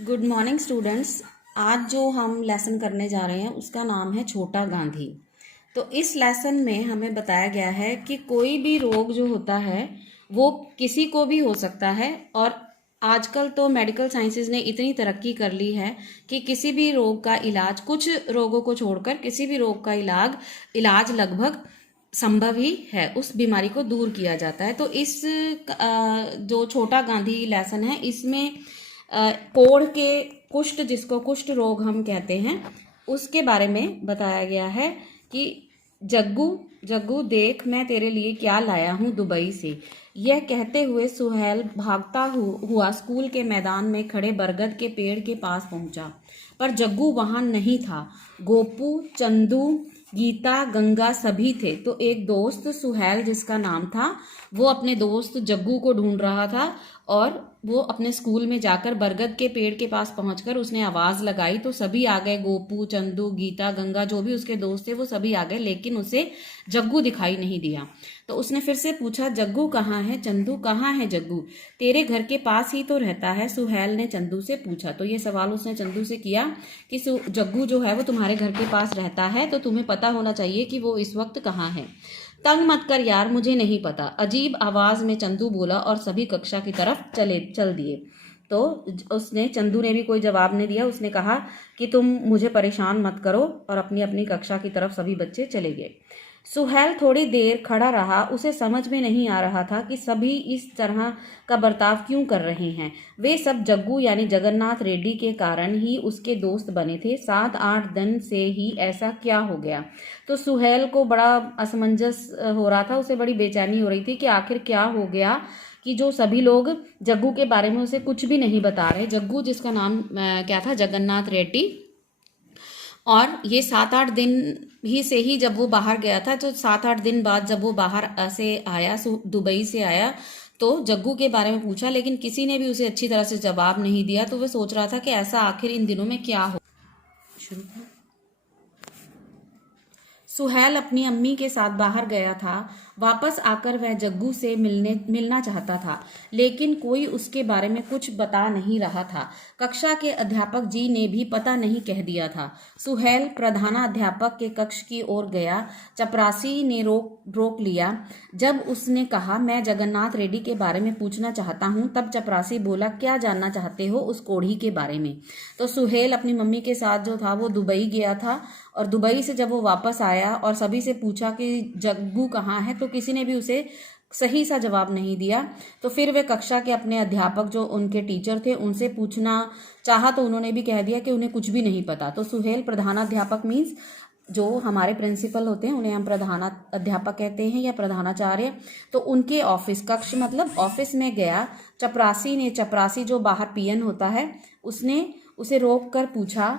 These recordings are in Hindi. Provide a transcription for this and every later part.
Good morning students. आज जो हम लेसन करने जा रहे हैं उसका नाम है छोटा गांधी। तो इस लेसन में हमें बताया गया है कि कोई भी रोग जो होता है वो किसी को भी हो सकता है। और आजकल तो मेडिकल साइंसेज ने इतनी तरक्की कर ली है कि किसी भी रोग का इलाज, कुछ रोगों को छोड़कर किसी भी रोग का इलाज लगभग संभव ही है, उस बीमारी को दूर किया जाता है। तो इस जो छोटा गांधी लेसन है इसमें कोढ़ के कुष्ठ, जिसको कुष्ठ रोग हम कहते हैं, उसके बारे में बताया गया है कि जग्गू जग्गू देख मैं तेरे लिए क्या लाया हूँ दुबई से। यह कहते हुए सुहेल भागता हुआ स्कूल के मैदान में खड़े बरगद के पेड़ के पास पहुंचा, पर जग्गू वहां नहीं था। गोपू, चंदू, गीता, गंगा सभी थे। तो एक दोस्त सुहेल जिसका नाम था वो अपने दोस्त जग्गू को ढूंढ रहा था और वो अपने स्कूल में जाकर बरगद के पेड़ के पास पहुंचकर उसने आवाज लगाई तो सभी आ गए। गोपू, चंदू, गीता, गंगा, जो भी उसके दोस्त थे वो सभी आ गए, लेकिन उसे जग्गू दिखाई नहीं दिया। तो उसने फिर से पूछा, जग्गू कहाँ है? चंदू, कहाँ है जग्गू? तेरे घर के पास ही तो रहता है, सुहेल ने चंदू से पूछा। तो ये सवाल उसने चंदू से किया कि जग्गू जो है वो तुम्हारे घर के पास रहता है, तो तुम्हें पता होना चाहिए कि वो इस वक्त कहाँ है। तंग मत कर यार, मुझे नहीं पता, अजीब आवाज में चंदू बोला और सभी कक्षा की तरफ चल दिए। तो उसने, चंदू ने भी कोई जवाब नहीं दिया। उसने कहा कि तुम मुझे परेशान मत करो, और अपनी अपनी कक्षा की तरफ सभी बच्चे चले गए। सुहेल थोड़ी देर खड़ा रहा। उसे समझ में नहीं आ रहा था कि सभी इस तरह का बर्ताव क्यों कर रहे हैं। वे सब जग्गू यानी जगन्नाथ रेड्डी के कारण ही उसके दोस्त बने थे। 7-8 दिन से ही ऐसा क्या हो गया? तो सुहेल को बड़ा असमंजस हो रहा था, उसे बड़ी बेचैनी हो रही थी कि आखिर क्या हो गया कि जो सभी लोग जग्गू के बारे में उसे कुछ भी नहीं बता रहे। जग्गू जिसका नाम क्या था? जगन्नाथ रेड्डी। और ये 7-8 दिन ही से ही जब वो बाहर गया था, तो 7-8 दिन बाद जब वो बाहर से आया, दुबई से आया, तो जग्गू के बारे में पूछा, लेकिन किसी ने भी उसे अच्छी तरह से जवाब नहीं दिया। तो वो सोच रहा था कि ऐसा आखिर इन दिनों में क्या हो। शुरू सुहेल अपनी अम्मी के साथ बाहर गया था। वापस आकर वह जग्गू से मिलना चाहता था, लेकिन कोई उसके बारे में कुछ बता नहीं रहा था। कक्षा के अध्यापक जी ने भी पता नहीं कह दिया था। सुहेल प्रधानाध्यापक के कक्ष की ओर गया। चपरासी ने रोक लिया। जब उसने कहा, मैं जगन्नाथ रेड्डी के बारे में पूछना चाहता हूँ, तब चपरासी बोला, क्या जानना चाहते हो उस कोढ़ी के बारे में? तो सुहेल अपनी मम्मी के साथ जो था वो दुबई गया था, और दुबई से जब वो वापस आया और सभी से पूछा कि जग्गू कहाँ है, तो किसी ने भी उसे सही सा जवाब नहीं दिया। तो फिर वे कक्षा के अपने अध्यापक, जो उनके टीचर थे, उनसे पूछना चाहा तो उन्होंने भी कह दिया कि उन्हें कुछ भी नहीं पता। तो सुहेल प्रधानाध्यापक मीन्स जो हमारे प्रिंसिपल होते हैं उन्हें हम प्रधानाध्यापक कहते हैं या प्रधानाचार्य, तो उनके ऑफिस, कक्ष मतलब ऑफिस में गया। चपरासी जो बाहर पीएन होता है, उसने उसे रोक कर पूछा।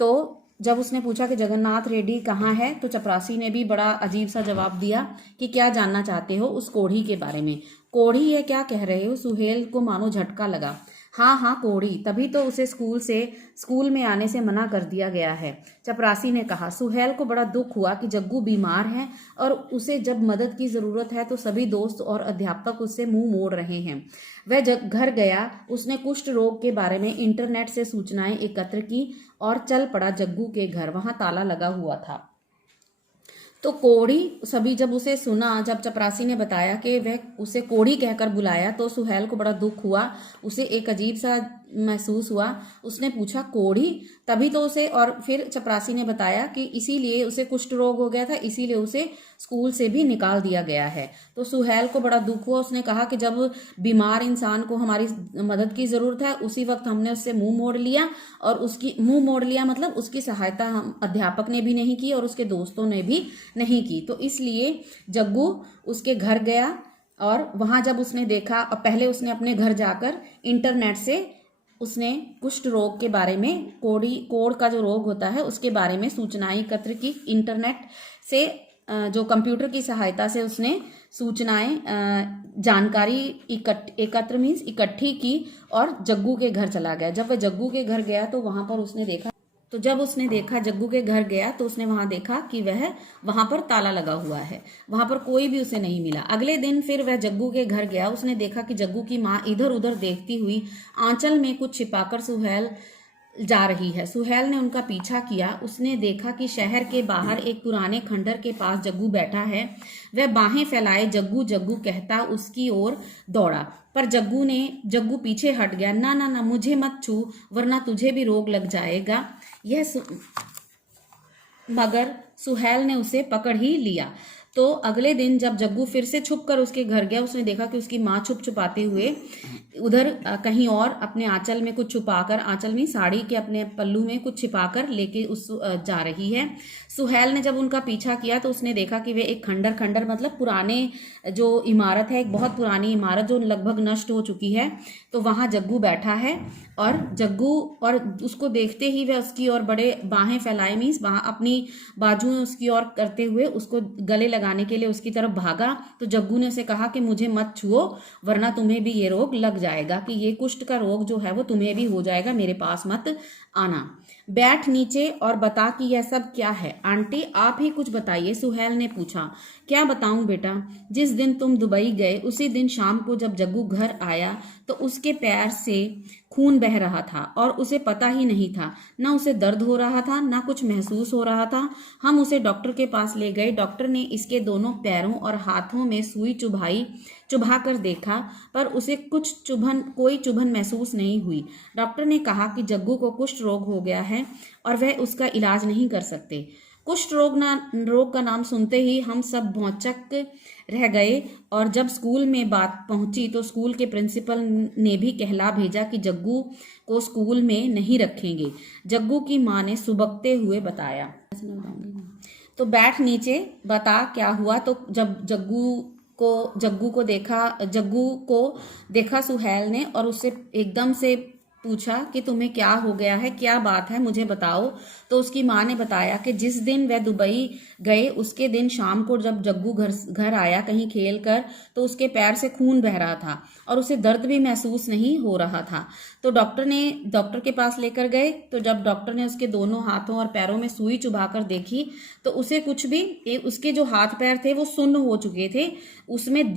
तो जब उसने पूछा कि जगन्नाथ रेड्डी कहाँ है, तो चपरासी ने भी बड़ा अजीब सा जवाब दिया कि क्या जानना चाहते हो उस कोढ़ी के बारे में? कोढ़ी, ये क्या कह रहे हो? सुहेल को मानो झटका लगा। हाँ हाँ, कोढ़ी, तभी तो उसे स्कूल में आने से मना कर दिया गया है, चपरासी ने कहा। सुहेल को बड़ा दुख हुआ कि जग्गू बीमार है और उसे जब मदद की जरूरत है तो सभी दोस्त और अध्यापक उससे मुंह मोड़ रहे हैं। वह घर गया। उसने कुष्ठ रोग के बारे में इंटरनेट से सूचनाएं एकत्र की और चल पड़ा जग्गू के घर। वहां ताला लगा हुआ था। तो कोढ़ी, सभी जब उसे सुना, जब चपरासी ने बताया कि वह उसे कोढ़ी कहकर बुलाया, तो सुहेल को बड़ा दुख हुआ, उसे एक अजीब सा महसूस हुआ। उसने पूछा, कोढ़ी? तभी तो उसे, और फिर चपरासी ने बताया कि इसीलिए उसे कुष्ठ रोग हो गया था, इसीलिए उसे स्कूल से भी निकाल दिया गया है। तो सुहेल को बड़ा दुख हुआ। उसने कहा कि जब बीमार इंसान को हमारी मदद की जरूरत है, उसी वक्त हमने उससे मुंह मोड़ लिया, और उसकी मुंह मोड़ लिया मतलब उसकी सहायता हम अध्यापक ने भी नहीं की और उसके दोस्तों ने भी नहीं की। तो इसलिए जग्गू उसके घर गया, और वहां जब उसने देखा, और पहले उसने अपने घर जाकर इंटरनेट से उसने कुष्ठ रोग के बारे में, कोढ़ का जो रोग होता है उसके बारे में सूचनाएं एकत्र की। इंटरनेट से जो कंप्यूटर की सहायता से उसने सूचनाएं, जानकारी एकत्र मीन्स इकट्ठी की, और जग्गू के घर चला गया। जब वह जग्गू के घर गया तो वहां पर उसने देखा तो जब उसने देखा, जग्गू के घर गया तो उसने वहां देखा कि वहां पर ताला लगा हुआ है, वहां पर कोई भी उसे नहीं मिला। अगले दिन फिर वह जग्गू के घर गया। उसने देखा कि जग्गू की माँ इधर उधर देखती हुई आंचल में कुछ छिपाकर सुहेल जा रही है। सुहेल ने उनका पीछा किया। उसने देखा कि शहर के बाहर एक पुराने खंडर के पास जग्गू बैठा है। वह बाहें फैलाए जग्गू जग्गू कहता उसकी ओर दौड़ा, पर जग्गू पीछे हट गया। ना ना ना, मुझे मत छू वरना तुझे भी रोग लग जाएगा। मगर सुहेल ने उसे पकड़ ही लिया। तो अगले दिन जब जग्गू फिर से छुप कर उसके घर गया, उसने देखा कि उसकी माँ छुप छुपाते हुए उधर कहीं और अपने आंचल में कुछ छुपाकर, आंचल में साड़ी के अपने पल्लू में कुछ छिपाकर लेके जा रही है। सुहेल ने जब उनका पीछा किया तो उसने देखा कि वे एक खंडर मतलब पुराने जो इमारत है, एक बहुत पुरानी इमारत जो लगभग नष्ट हो चुकी है, तो वहां जग्गू बैठा है। और उसको देखते ही वह उसकी ओर बड़े बाहें फैलाए, मीन्स अपनी बाजुएं उसकी ओर करते हुए उसको गले लगाने के लिए उसकी तरफ भागा। तो जग्गू ने उसे कहा कि मुझे मत छुओ वरना तुम्हें भी ये रोग लग जाएगा, कि ये कुष्ठ का रोग जो है वो तुम्हें भी हो जाएगा, मेरे पास मत आना। बैठ नीचे और बता कि यह सब क्या है। आंटी आप ही कुछ बताइए, सुहेल ने पूछा। क्या बताऊं बेटा, जिस दिन तुम दुबई गए उसी दिन शाम को जब जग्गू घर आया तो उसके पैर से खून बह रहा था और उसे पता ही नहीं था, ना उसे दर्द हो रहा था ना कुछ महसूस हो रहा था। हम उसे डॉक्टर के पास ले गए। डॉक्टर ने इसके दोनों पैरों और हाथों में सुई चुभा कर देखा, पर उसे कोई चुभन महसूस नहीं हुई। डॉक्टर ने कहा कि जग्गू को कुष्ठ रोग हो गया है और वह उसका इलाज नहीं कर सकते। कुष्ठ रोग का नाम सुनते ही हम सब भौचक रह गए, और जब स्कूल में बात पहुंची तो स्कूल के प्रिंसिपल ने भी कहला भेजा कि जग्गू को स्कूल में नहीं रखेंगे। जग्गू की माँ ने सुबकते हुए बताया। तो बैठ नीचे, बता क्या हुआ। तो जब जग्गू को देखा सुहेल ने और उससे एकदम से पूछा कि तुम्हें क्या हो गया है, क्या बात है, मुझे बताओ। तो उसकी माँ ने बताया कि जिस दिन वह दुबई गए उसके दिन शाम को जब जग्गू घर आया कहीं खेल कर, तो उसके पैर से खून बह रहा था और उसे दर्द भी महसूस नहीं हो रहा था। तो डॉक्टर के पास लेकर गए। तो जब डॉक्टर ने उसके दोनों हाथों और पैरों में सुई चुभाकर देखी तो उसे उसके जो हाथ पैर थे वो सुन्न हो चुके थे। उसमें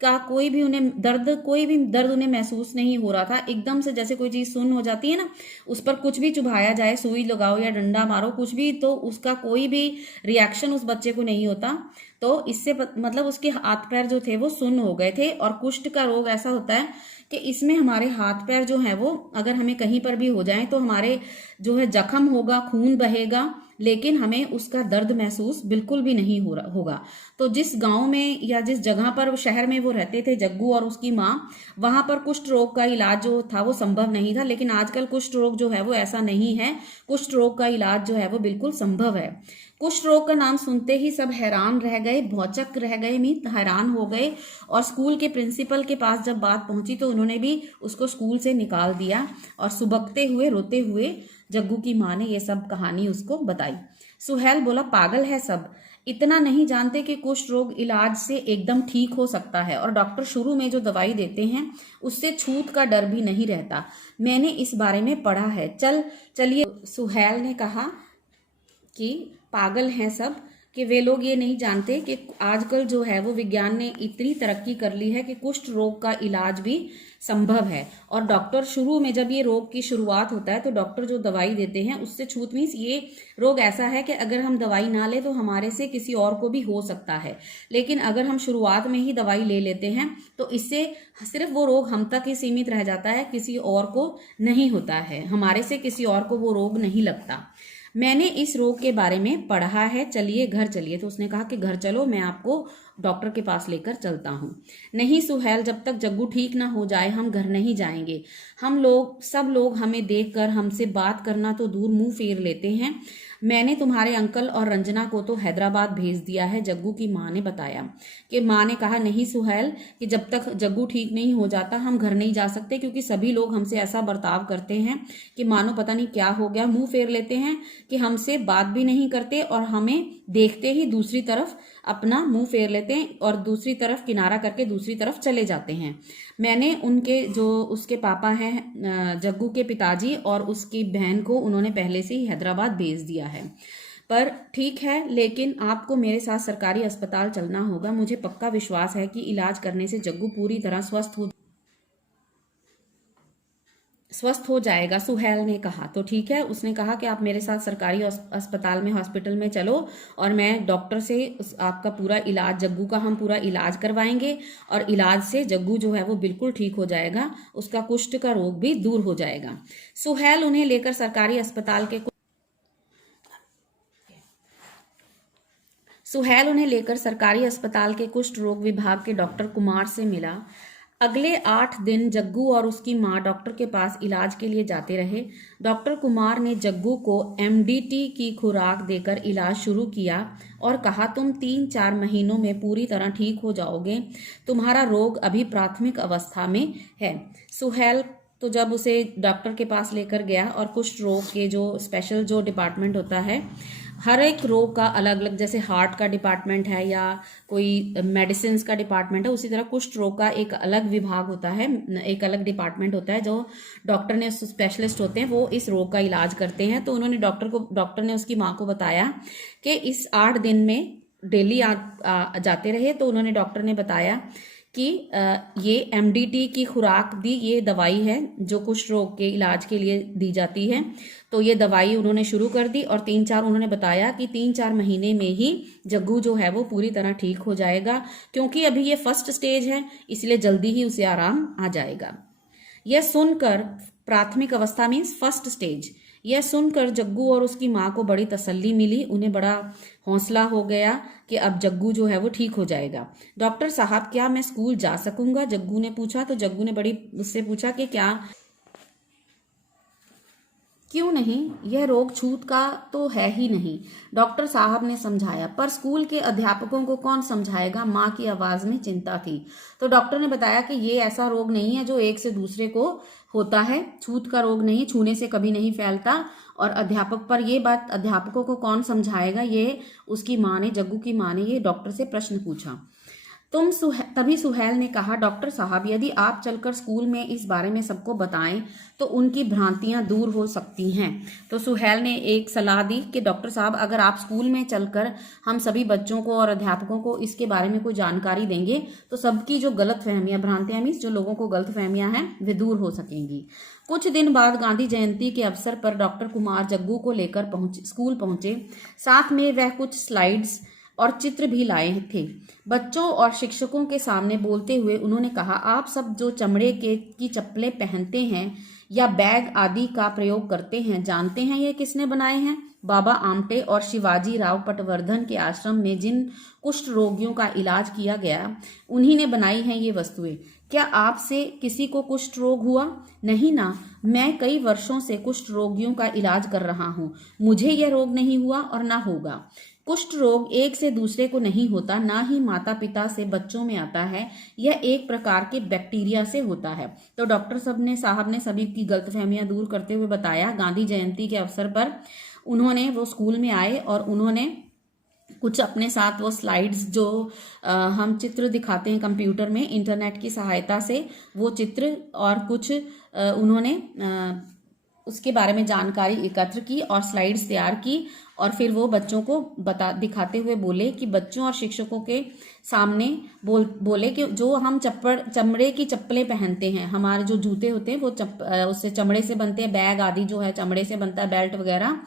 कोई भी दर्द उन्हें महसूस नहीं हो रहा था। एकदम से जैसे कोई चीज सुन्न हो जाती है ना, उस पर कुछ भी चुभाया जाए, सुई लगाओ या डंडा मारो कुछ भी, तो उसका कोई भी रिएक्शन उस बच्चे को नहीं होता। तो इससे मतलब उसके हाथ पैर जो थे वो सुन्न हो गए थे। और कुष्ठ का रोग ऐसा होता है कि इसमें हमारे हाथ पैर जो है वो अगर हमें कहीं पर भी हो जाए तो हमारे जो है जख्म होगा, खून बहेगा, लेकिन हमें उसका दर्द महसूस बिल्कुल भी नहीं होगा। तो जिस गांव में या जिस जगह पर शहर में वो रहते थे जग्गू और उसकी माँ, वहां पर कुष्ठ रोग का इलाज जो था वो संभव नहीं था। लेकिन आजकल कुष्ठ रोग जो है वो ऐसा नहीं है। कुष्ठ रोग का इलाज जो है वो बिल्कुल संभव है। कुष्ठ रोग का नाम सुनते ही सब हैरान रह गए, भौचक रह गए, हैरान हो गए। और स्कूल के प्रिंसिपल के पास जब बात पहुंची तो उन्होंने भी उसको स्कूल से निकाल दिया। और सुबकते हुए रोते हुए जग्गू की माँ ने ये सब कहानी उसको बताई। सुहेल बोला, पागल है सब, इतना नहीं जानते कि कुष्ठ रोग इलाज से एकदम ठीक हो सकता है और डॉक्टर शुरू में जो दवाई देते हैं उससे छूत का डर भी नहीं रहता। मैंने इस बारे में पढ़ा है। चलिए। सुहेल ने कहा कि पागल हैं सब, कि वे लोग ये नहीं जानते कि आजकल जो है वो विज्ञान ने इतनी तरक्की कर ली है कि कुष्ठ रोग का इलाज भी संभव है। और डॉक्टर शुरू में जब ये रोग की शुरुआत होता है तो डॉक्टर जो दवाई देते हैं उससे छूत, मीन्स ये रोग ऐसा है कि अगर हम दवाई ना ले तो हमारे से किसी और को भी हो सकता है, लेकिन अगर हम शुरुआत में ही दवाई ले लेते हैं तो इससे सिर्फ वो रोग हम तक ही सीमित रह जाता है, किसी और को नहीं होता है, हमारे से किसी और को वो रोग नहीं लगता। मैंने इस रोग के बारे में पढ़ा है, चलिए घर चलिए। तो उसने कहा कि घर चलो, मैं आपको डॉक्टर के पास लेकर चलता हूँ। नहीं सुहेल, जब तक जग्गू ठीक ना हो जाए हम घर नहीं जाएंगे। सब लोग हमें देखकर हमसे बात करना तो दूर मुंह फेर लेते हैं। मैंने तुम्हारे अंकल और रंजना को तो हैदराबाद भेज दिया है, जग्गू की माँ ने बताया। कि माँ ने कहा, नहीं सुहेल, कि जब तक जग्गू ठीक नहीं हो जाता हम घर नहीं जा सकते, क्योंकि सभी लोग हमसे ऐसा बर्ताव करते हैं कि मानो पता नहीं क्या हो गया, मुंह फेर लेते हैं, कि हमसे बात भी नहीं करते और हमें देखते ही दूसरी तरफ अपना मुंह फेर लेते हैं और दूसरी तरफ किनारा करके दूसरी तरफ चले जाते हैं। मैंने उनके जो उसके पापा हैं जग्गू के पिताजी और उसकी बहन को उन्होंने पहले से ही हैदराबाद भेज दिया है। पर ठीक है, लेकिन आपको मेरे साथ सरकारी अस्पताल चलना होगा। मुझे पक्का विश्वास है कि इलाज करने से जग्गू पूरी तरह स्वस्थ हो जाएगा, सुहेल ने कहा। तो ठीक है, उसने कहा कि आप मेरे साथ सरकारी अस्पताल में हॉस्पिटल में चलो और मैं डॉक्टर से आपका पूरा इलाज, जग्गू का हम पूरा इलाज करवाएंगे और इलाज से जग्गू जो है वो बिल्कुल ठीक हो जाएगा, उसका कुष्ठ का रोग भी दूर हो जाएगा। सुहेल उन्हें लेकर सरकारी अस्पताल के कुष्ठ रोग विभाग के डॉक्टर कुमार से मिला। अगले 8 दिन जग्गू और उसकी मां डॉक्टर के पास इलाज के लिए जाते रहे। डॉक्टर कुमार ने जग्गू को MDT की खुराक देकर इलाज शुरू किया और कहा, तुम 3-4 महीनों में पूरी तरह ठीक हो जाओगे, तुम्हारा रोग अभी प्राथमिक अवस्था में है। सुहेल तो जब उसे डॉक्टर के पास लेकर गया और कुष्ठ रोग के जो स्पेशल जो डिपार्टमेंट होता है, हर एक रोग का अलग अलग, जैसे हार्ट का डिपार्टमेंट है या कोई मेडिसिन का डिपार्टमेंट है, उसी तरह कुष्ठ रोग का एक अलग विभाग होता है, एक अलग डिपार्टमेंट होता है जो डॉक्टर ने, स्पेशलिस्ट होते हैं, वो इस रोग का इलाज करते हैं। तो उन्होंने डॉक्टर ने उसकी माँ को बताया कि इस 8 दिन में डेली जाते रहे। तो उन्होंने डॉक्टर ने बताया कि ये MDT की खुराक भी, ये दवाई है जो कुष्ठ रोग के इलाज के लिए दी जाती है। तो ये दवाई उन्होंने शुरू कर दी और उन्होंने बताया कि 3-4 महीने में ही जग्गू जो है वो पूरी तरह ठीक हो जाएगा, क्योंकि अभी ये फर्स्ट स्टेज है, इसलिए जल्दी ही उसे आराम आ जाएगा। यह सुनकर, प्राथमिक अवस्था मीन्स फर्स्ट स्टेज, यह सुनकर जग्गू और उसकी माँ को बड़ी तसल्ली मिली। उन्हें बड़ा हौसला हो गया कि अब जग्गू जो है वो ठीक हो जाएगा। डॉक्टर साहब, क्या मैं स्कूल जा सकूंगा? जग्गू ने पूछा। तो जग्गू ने उससे पूछा कि क्यों नहीं, यह रोग छूत का तो है ही नहीं, डॉक्टर साहब ने समझाया। पर स्कूल के अध्यापकों को कौन समझाएगा? माँ की आवाज में चिंता थी। तो डॉक्टर ने बताया कि ये ऐसा रोग नहीं है जो एक से दूसरे को होता है, छूत का रोग नहीं, छूने से कभी नहीं फैलता। और ये बात अध्यापकों को कौन समझाएगा? ये उसकी माँ ने, जग्गू की माँ ने ये डॉक्टर से प्रश्न पूछा। तभी सुहेल ने कहा, डॉक्टर साहब, यदि आप चलकर स्कूल में इस बारे में सबको बताएं तो उनकी भ्रांतियां दूर हो सकती हैं। तो सुहेल ने एक सलाह दी कि डॉक्टर साहब, अगर आप स्कूल में चलकर हम सभी बच्चों को और अध्यापकों को इसके बारे में कोई जानकारी देंगे तो सबकी जो गलतफहमियां, भ्रांतियां मीन्स जो लोगों को गलतफहमियां हैं, वे दूर हो सकेंगी। कुछ दिन बाद गांधी जयंती के अवसर पर डॉक्टर कुमार जग्गू को लेकर स्कूल पहुंचे। साथ में वह कुछ स्लाइड्स और चित्र भी लाए थे। बच्चों और शिक्षकों के सामने बोलते हुए उन्होंने कहा, आप सब जो चमड़े की चप्पलें पहनते हैं या बैग आदि का प्रयोग करते हैं, जानते हैं ये किसने बनाए हैं? बाबा आमटे और शिवाजी राव पटवर्धन के आश्रम में जिन कुष्ठ रोगियों का इलाज किया गया, उन्हीं ने बनाई हैं ये वस्तुएं। क्या आपसे किसी को कुष्ठ रोग हुआ? नहीं ना, मैं कई वर्षों से कुष्ठ रोगियों का इलाज कर रहा हूँ, मुझे यह रोग नहीं हुआ और ना होगा। कुष्ठ रोग एक से दूसरे को नहीं होता, ना ही माता पिता से बच्चों में आता है, यह एक प्रकार के बैक्टीरिया से होता है। तो डॉक्टर साहब ने सभी की गलतफहमियां दूर करते हुए बताया, गांधी जयंती के अवसर पर वो स्कूल में आए और उन्होंने कुछ अपने साथ वो स्लाइड्स जो हम चित्र दिखाते हैं कंप्यूटर में इंटरनेट की सहायता से, वो चित्र और कुछ उन्होंने उसके बारे में जानकारी एकत्र की और स्लाइड्स तैयार की और फिर वो बच्चों को दिखाते हुए बोले कि बच्चों और शिक्षकों के सामने बोले कि जो हम चमड़े की चप्पलें पहनते हैं, हमारे जो जूते होते हैं वो उससे चमड़े से बनते हैं, बैग आदि जो है चमड़े से बनता है, बेल्ट वगैरह,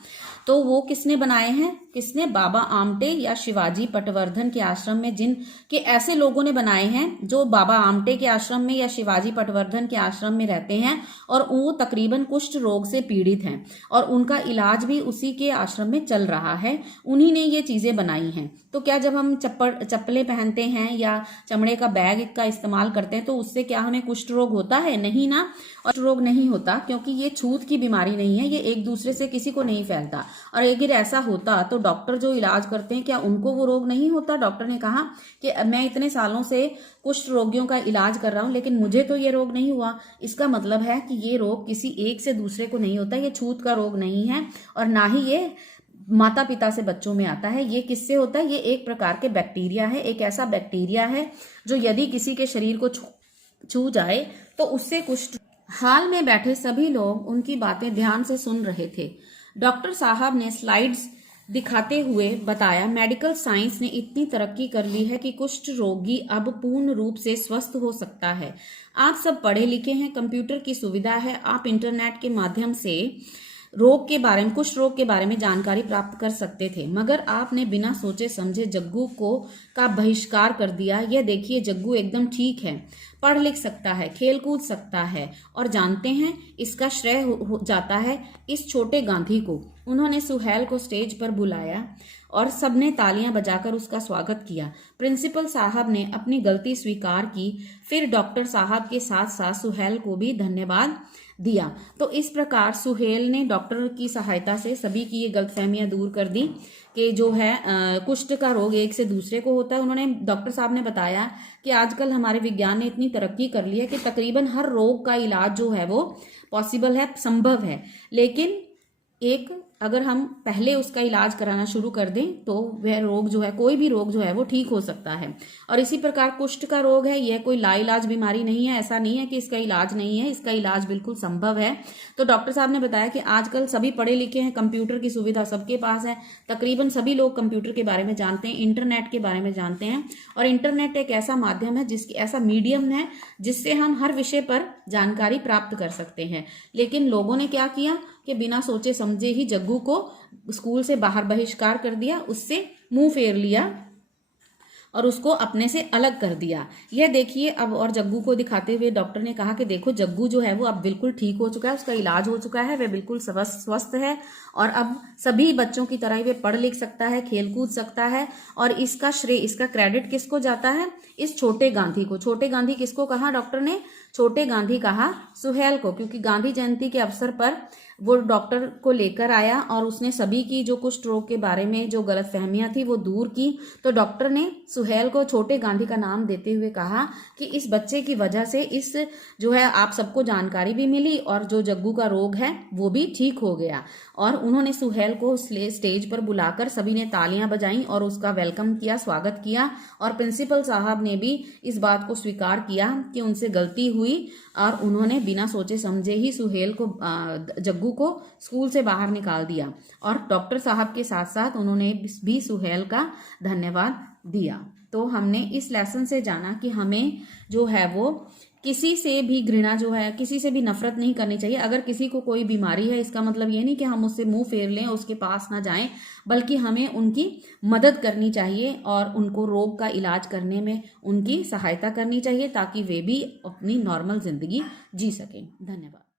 तो वो किसने बनाए हैं? किसने? बाबा आमटे या शिवाजी पटवर्धन के आश्रम में जिन के ऐसे लोगों ने बनाए हैं जो बाबा आमटे के आश्रम में या शिवाजी पटवर्धन के आश्रम में रहते हैं और वो तकरीबन कुष्ठ रोग से पीड़ित हैं और उनका इलाज भी उसी के आश्रम में चल रहा है, उन्हीं ने ये चीजें बनाई हैं। तो क्या जब हम चप्पलें पहनते हैं या चमड़े का बैग का इस्तेमाल करते हैं तो उससे क्या हमें कुष्ठ रोग होता है? नहीं ना, और रोग नहीं होता, क्योंकि ये छूत की बीमारी नहीं है, ये एक दूसरे से किसी को नहीं फैलता। और अगर ऐसा होता तो डॉक्टर जो इलाज करते हैं क्या उनको वो रोग नहीं होता? डॉक्टर ने कहा कि मैं इतने सालों से कुष्ठ रोगियों का इलाज कर रहा हूं लेकिन मुझे तो ये रोग नहीं हुआ। इसका मतलब है कि ये रोग किसी एक से दूसरे को नहीं होता, ये छूत का रोग नहीं है और ना ही ये माता पिता से बच्चों में आता है। ये किससे होता है? ये एक प्रकार के बैक्टीरिया है, एक ऐसा बैक्टीरिया है जो यदि किसी के शरीर को छू जाए तो उससे कुष्ठ। हाल में बैठे सभी लोग उनकी बातें ध्यान से सुन रहे थे। डॉक्टर साहब ने स्लाइड्स दिखाते हुए बताया, मेडिकल साइंस ने इतनी तरक्की कर ली है कि कुष्ठ रोगी अब पूर्ण रूप से स्वस्थ हो सकता है। आप सब पढ़े लिखे हैं, कंप्यूटर की सुविधा है, आप इंटरनेट के माध्यम से रोग के बारे में, कुष्ठ रोग के बारे में जानकारी प्राप्त कर सकते थे, मगर आपने बिना सोचे समझे जग्गू का बहिष्कार कर दिया। यह देखिए, जग्गू एकदम ठीक है, पढ़ लिख सकता है, खेल कूद सकता है, और जानते हैं इसका श्रेय हो जाता है इस छोटे गांधी को। उन्होंने सुहेल को स्टेज पर बुलाया और सबने तालियां बजाकर उसका स्वागत किया। प्रिंसिपल साहब ने अपनी गलती स्वीकार की, फिर डॉक्टर साहब के साथ साथ सुहेल को भी धन्यवाद दिया। तो इस प्रकार सुहेल ने डॉक्टर की सहायता से सभी की ये गलतफहमियां दूर कर दी कि जो है कुष्ठ का रोग एक से दूसरे को होता है। उन्होंने, डॉक्टर साहब ने बताया कि आजकल हमारे विज्ञान ने इतनी तरक्की कर ली है कि तकरीबन हर रोग का इलाज जो है वो पॉसिबल है, संभव है, लेकिन अगर हम पहले उसका इलाज कराना शुरू कर दें तो वह रोग जो है, कोई भी रोग जो है वो ठीक हो सकता है। और इसी प्रकार कुष्ठ का रोग है, यह कोई लाइलाज बीमारी नहीं है, ऐसा नहीं है कि इसका इलाज नहीं है, इसका इलाज बिल्कुल संभव है। तो डॉक्टर साहब ने बताया कि आजकल सभी पढ़े लिखे हैं, कंप्यूटर की सुविधा सबके पास है, तकरीबन सभी लोग कंप्यूटर के बारे में जानते हैं, इंटरनेट के बारे में जानते हैं, और इंटरनेट एक ऐसा माध्यम है, ऐसा मीडियम है जिससे हम हर विषय पर जानकारी प्राप्त कर सकते हैं। लेकिन लोगों ने क्या किया कि बिना सोचे समझे ही जग्गू को स्कूल से बाहर बहिष्कार कर दिया, उससे मुंह फेर लिया और उसको अपने से अलग कर दिया। यह देखिए अब, और जग्गू को दिखाते हुए डॉक्टर ने कहा कि देखो, जग्गू जो है वो अब बिल्कुल ठीक हो चुका है, उसका इलाज हो चुका है, वह बिल्कुल स्वस्थ है, और अब सभी बच्चों की तरह ही वे पढ़ लिख सकता है, खेल कूद सकता है। और इसका श्रेय, इसका क्रेडिट किसको जाता है? इस छोटे गांधी को। छोटे गांधी किसको कहा डॉक्टर ने? छोटे गांधी कहा सुहेल को, क्योंकि गांधी जयंती के अवसर पर वो डॉक्टर को लेकर आया और उसने सभी की जो कुष्ठ रोग के बारे में जो गलतफहमियां थी वो दूर की। तो डॉक्टर ने सुहेल को छोटे गांधी का नाम देते हुए कहा कि इस बच्चे की वजह से इस जो है आप सबको जानकारी भी मिली और जो जग्गू का रोग है वो भी ठीक हो गया। और उन्होंने सुहेल को स्टेज पर बुलाकर सभी ने तालियां बजाई और उसका वेलकम किया, स्वागत किया। और प्रिंसिपल साहब ने भी इस बात को स्वीकार किया कि उनसे गलती हुई और उन्होंने बिना सोचे समझे ही सुहेल को, जग्गू को स्कूल से बाहर निकाल दिया। और डॉक्टर साहब के साथ साथ उन्होंने भी सुहेल का धन्यवाद दिया। तो हमने इस लेसन से जाना कि हमें जो है वो किसी से भी घृणा जो है, किसी से भी नफरत नहीं करनी चाहिए। अगर किसी को कोई बीमारी है, इसका मतलब ये नहीं कि हम उससे मुंह फेर लें, उसके पास ना जाएं, बल्कि हमें उनकी मदद करनी चाहिए और उनको रोग का इलाज करने में उनकी सहायता करनी चाहिए ताकि वे भी अपनी नॉर्मल जिंदगी जी सकें। धन्यवाद।